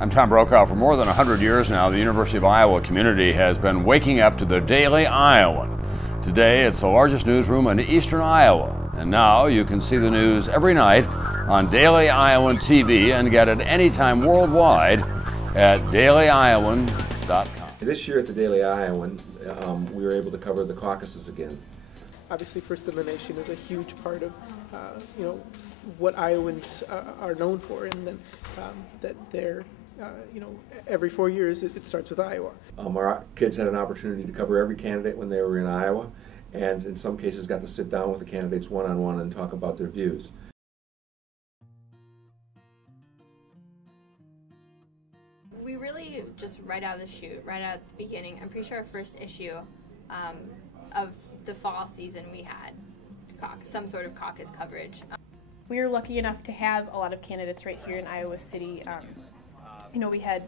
I'm Tom Brokaw. For more than 100 years now, the University of Iowa community has been waking up to the Daily Iowan. Today, it's the largest newsroom in eastern Iowa. And now you can see the news every night on Daily Iowan TV and get it anytime worldwide at dailyiowan.com. This year at the Daily Iowan, we were able to cover the caucuses again. Obviously, First in the Nation is a huge part of, what Iowans are known for, and then that they're, every 4 years it starts with Iowa. Our kids had an opportunity to cover every candidate when they were in Iowa, and in some cases got to sit down with the candidates one-on-one and talk about their views. We really just right out of the chute, right out at the beginning, I'm pretty sure our first issue of the fall season we had some sort of caucus coverage. We were lucky enough to have a lot of candidates right here in Iowa City. We had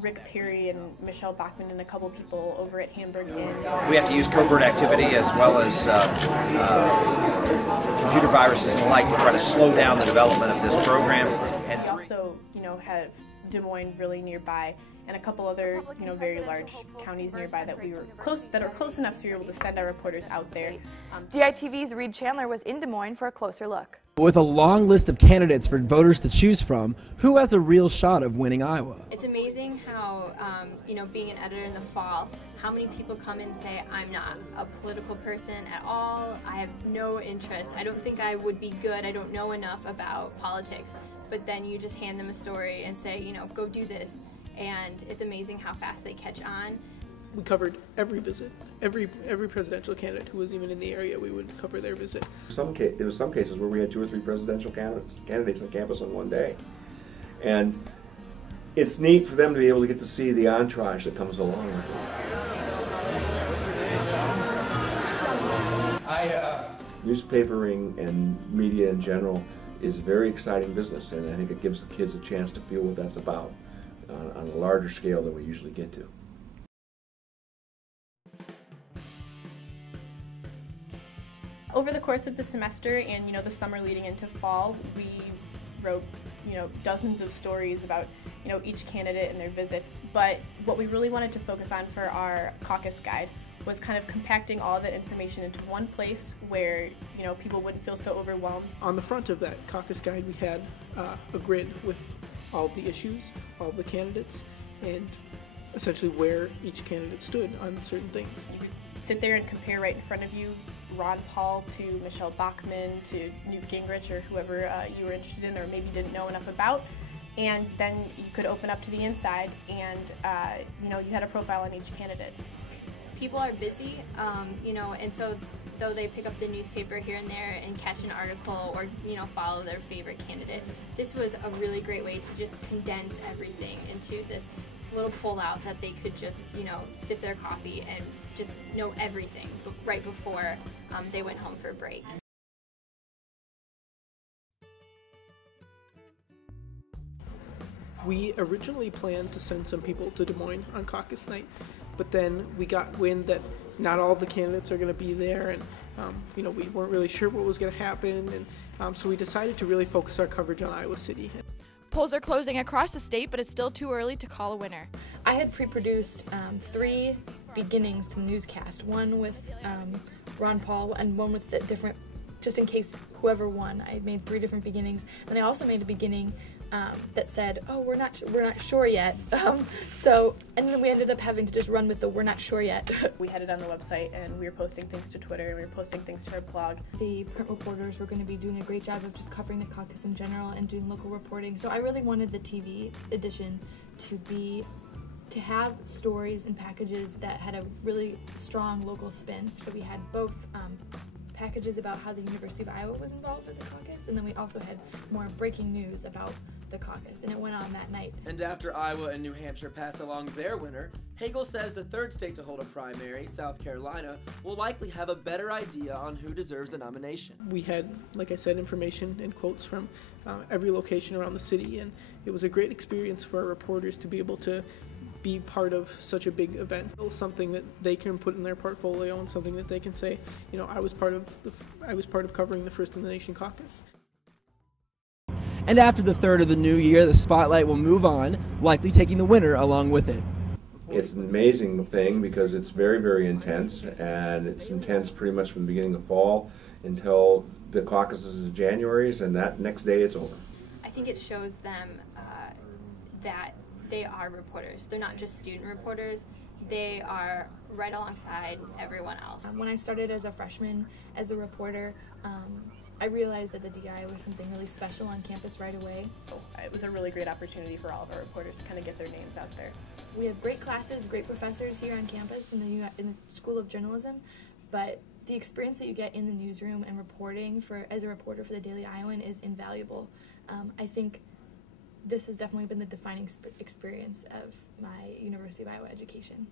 Rick Perry and Michelle Bachman and a couple people over at Hamburg Inn. We have to use covert activity as well as computer viruses and the like to try to slow down the development of this program. And we also, have Des Moines really nearby, and a couple other, very large counties nearby that are close enough so we were able to send our reporters out there. DITV's Reed Chandler was in Des Moines for a closer look. With a long list of candidates for voters to choose from, who has a real shot of winning Iowa? It's amazing how, being an editor in the fall, how many people come and say, I'm not a political person at all, I have no interest, I don't think I would be good, I don't know enough about politics. But then you just hand them a story and say, go do this. And it's amazing how fast they catch on. We covered every visit. Every presidential candidate who was even in the area, we would cover their visit. There was some cases where we had 2 or 3 presidential candidates on campus on one day. And it's neat for them to be able to get to see the entourage that comes along with it. Newspapering and media in general is a very exciting business, and I think it gives the kids a chance to feel what that's about on a larger scale than we usually get to. Over the course of the semester and the summer leading into fall, we wrote dozens of stories about each candidate and their visits. But what we really wanted to focus on for our caucus guide was kind of compacting all that information into one place where people wouldn't feel so overwhelmed. On the front of that caucus guide, we had a grid with all the issues, all the candidates, and essentially where each candidate stood on certain things. You could sit there and compare right in front of you Ron Paul to Michelle Bachman to Newt Gingrich or whoever you were interested in or maybe didn't know enough about. And then you could open up to the inside and you had a profile on each candidate. People are busy, and so though they pick up the newspaper here and there and catch an article or, follow their favorite candidate, this was a really great way to just condense everything into this little pull-out that they could just, sip their coffee and just know everything right before they went home for a break. We originally planned to send some people to Des Moines on caucus night, but then we got wind that not all the candidates are going to be there, and we weren't really sure what was going to happen, and so we decided to really focus our coverage on Iowa City. Polls are closing across the state, but it's still too early to call a winner. I had pre-produced 3 beginnings to the newscast, one with Ron Paul and one with different, just in case whoever won. I made 3 different beginnings, and I also made a beginning that said, "Oh, we're not sure yet." And then we ended up having to just run with the "we're not sure yet." We had it on the website, and we were posting things to Twitter, and we were posting things to our blog. The print reporters were going to be doing a great job of just covering the caucus in general and doing local reporting. So I really wanted the TV edition to have stories and packages that had a really strong local spin. So we had both packages about how the University of Iowa was involved with the caucus, and then we also had more breaking news about the caucus, and it went on that night. And after Iowa and New Hampshire pass along their winner, Hagel says the third state to hold a primary, South Carolina, will likely have a better idea on who deserves the nomination. We had, like I said, information and quotes from every location around the city, and it was a great experience for our reporters to be able to be part of such a big event. Something that they can put in their portfolio and something that they can say, I was part of covering the First in the Nation caucus. And after the third of the new year, the spotlight will move on, likely taking the winner along with it. It's an amazing thing because it's very, very intense, and it's intense pretty much from the beginning of fall until the caucuses in January, and that next day it's over. I think it shows them that they are reporters. They're not just student reporters. They are right alongside everyone else. When I started as a freshman as a reporter, I realized that the DI was something really special on campus right away. It was a really great opportunity for all of our reporters to kind of get their names out there. We have great classes, great professors here on campus in the School of Journalism, but the experience that you get in the newsroom and reporting as a reporter for the Daily Iowan is invaluable. I think this has definitely been the defining experience of my University of Iowa education.